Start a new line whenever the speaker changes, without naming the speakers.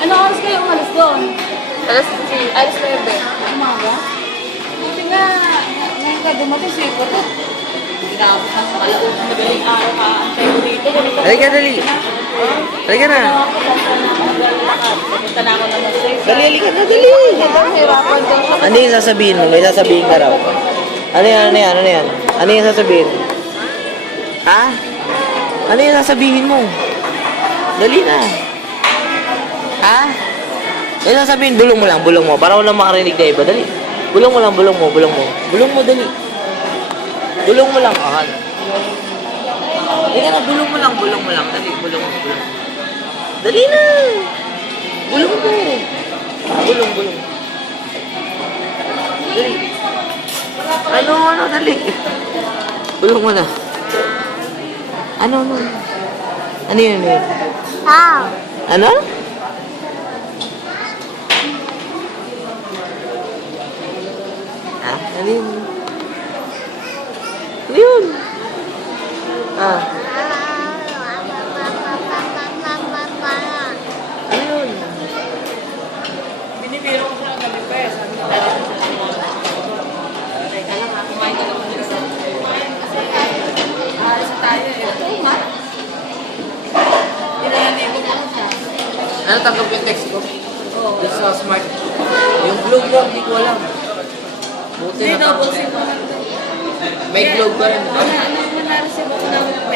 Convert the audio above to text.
Ano oras kayo umalis doon?
Alas 3, alas 9.
Umaga? Buti nga, ngayon ka dumating si Ikoto. Grabe ka sa alaot na madaling araw ka. Antay mo dito.
Halika, dali. Halika na.
Pupunta na ako naman sa'yo.
Dali, halika na, dali. Ano yung sasabihin mo? May sasabihin ka raw. Ano yan, ano yan, ano yan? Ano yung sasabihin? Ha? Ano yung sasabihin mo? Dali na. Ha? Ano yung sasabihin? Bulong mo lang, bulong mo. Para walang makarinig na iba. Dali. Bulong mo lang, bulong mo, bulong mo. Bulong mo, dali. Bulong mo lang. Ah, Halika na, bulong mo lang, bulong mo lang. Dali, bulong mo, bulong mo. Dali na. Bulong mo. Bulong, bulong. Dali. Ano, ano, dali. Bulong mo na. Ano, ano? Ano yun, ano yun?
Ah.
Ano? Ah, ano yun? Ano yun? Ah, ano yun?
Binibiro ko siya gabi pa eh. Sabi ko tayo sa Teka lang ha, kumain ka lang muna sa kumain kasi aalis na tayo eh. Ito, ma. Pinananibo ko siya.
Ano tanggap yung text ko?
Oo.
Just sa smart. Yung globe ko, hindi ko alam. Buti
Hindi,
na
double SIM.
May globe ka rin.
Ano, ano, na-receive ako ng. Ano,